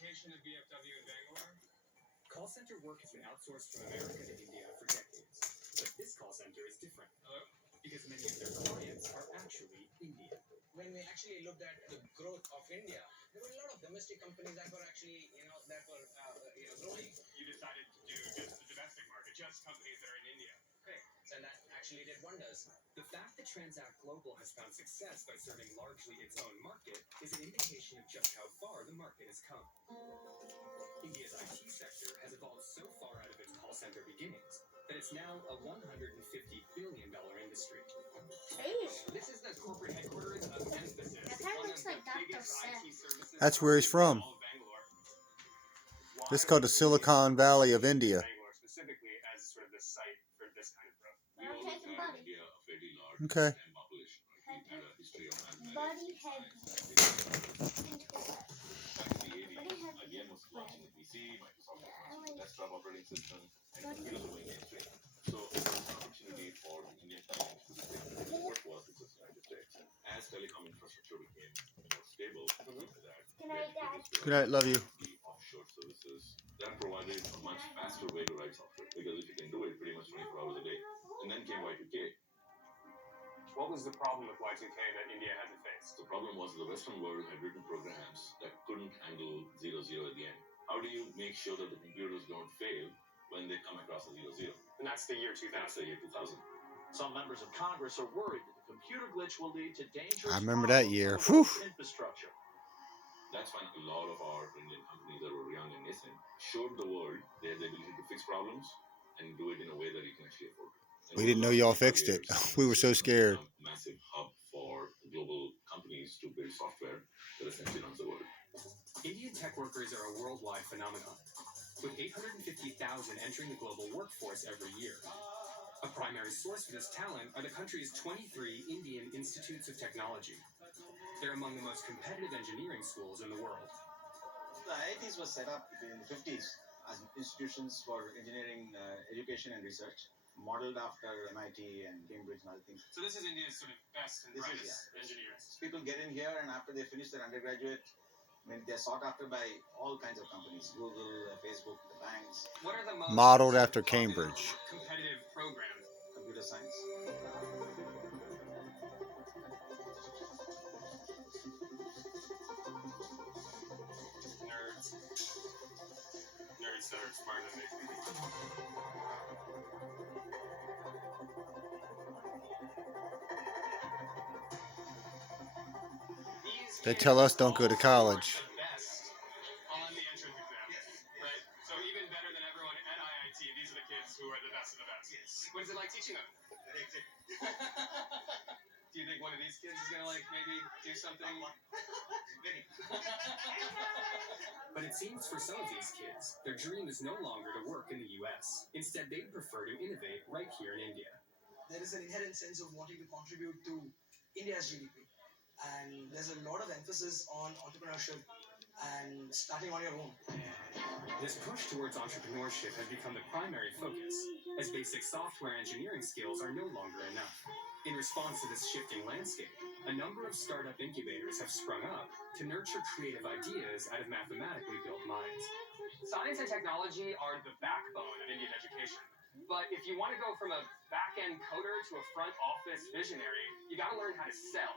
location of BFW in Bangor? Call center work has been outsourced from America to India for decades. But this call center is different. Hello? Because many of their clients are actually Indian. When we actually looked at the growth of India, there were a lot of domestic companies that were actually, growing. You decided to do just the domestic market, just companies that are in India. Correct. And that actually did wonders. The fact that Transact Global has found success by serving largely its own market is an indication of just how far the market has come. India's IT sector has evolved so far out of its call center beginnings that it's now a $150 billion industry. This is the corporate headquarters of Emphasis. That kind of looks like Dr. Seth. That's where he's from. This is called the Silicon Valley of India. Bangor specifically as sort of the site for this kind of growth. I'm taking Buddy. Okay. Buddy had desktop operating system and computers were going mainstream. So it was an opportunity for the Indian companies to take what was the United States. As telecom infrastructure became more stable, Good night, love you. the offshore services that provided a much faster way to write software, because if you can do it pretty much 24 hours a day. And then came Y2K. What was the problem with Y2K that India had to face? The problem was the Western world had written programs that couldn't handle 00 at the end. How do you make sure that the computers don't fail when they come across a 00? And that's the year 2000. That's the year 2000. Some members of Congress are worried that the computer glitch will lead to dangerous I remember that year. Infrastructure. That's when a lot of our Indian companies that were young and nascent showed the world their ability to fix problems and do it in a way that you can actually afford it. We didn't know y'all fixed it. We were so scared. A massive hub for global companies to build software that essentially runs the world. Indian tech workers are a worldwide phenomenon, with 850,000 entering the global workforce every year. A primary source for this talent are the country's 23 Indian institutes of technology. They're among the most competitive engineering schools in the world. The IITs were set up in the 50s as institutions for engineering education and research, modeled after MIT and Cambridge and other things. So this is India's sort of best and brightest engineers. People get in here, and after they finish their undergraduate, they're sought after by all kinds of companies: Google, Facebook, the banks. What are the most Modeled after Cambridge. competitive programs? Computer science. Nerds that are smarter than me. They tell us don't go to college. Best on the entrance exam, right? So even better than everyone at IIT, these are the kids who are the best of the best. Yes. What is it like teaching them? Do you think one of these kids is gonna maybe do something? But it seems for some of these kids, their dream is no longer to work in the U.S. Instead, they'd prefer to innovate right here in India. There is an inherent sense of wanting to contribute to India's GDP. And there's a lot of emphasis on entrepreneurship and starting on your own. This push towards entrepreneurship has become the primary focus, as basic software engineering skills are no longer enough. In response to this shifting landscape, a number of startup incubators have sprung up to nurture creative ideas out of mathematically built minds. Science and technology are the backbone of Indian education. But if you want to go from a back-end coder to a front office visionary, you got to learn how to sell.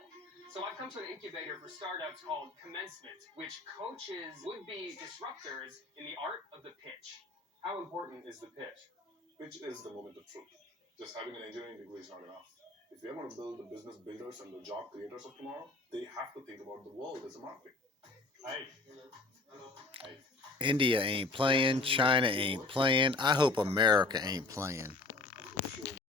So I've come to an incubator for startups called Commencement, which coaches would-be disruptors in the art of the pitch. How important is the pitch? Pitch is the moment of truth. Just having an engineering degree is not enough. If we are going to build the business builders and the job creators of tomorrow, they have to think about the world as a market. Hi. India ain't playing. China ain't playing. I hope America ain't playing.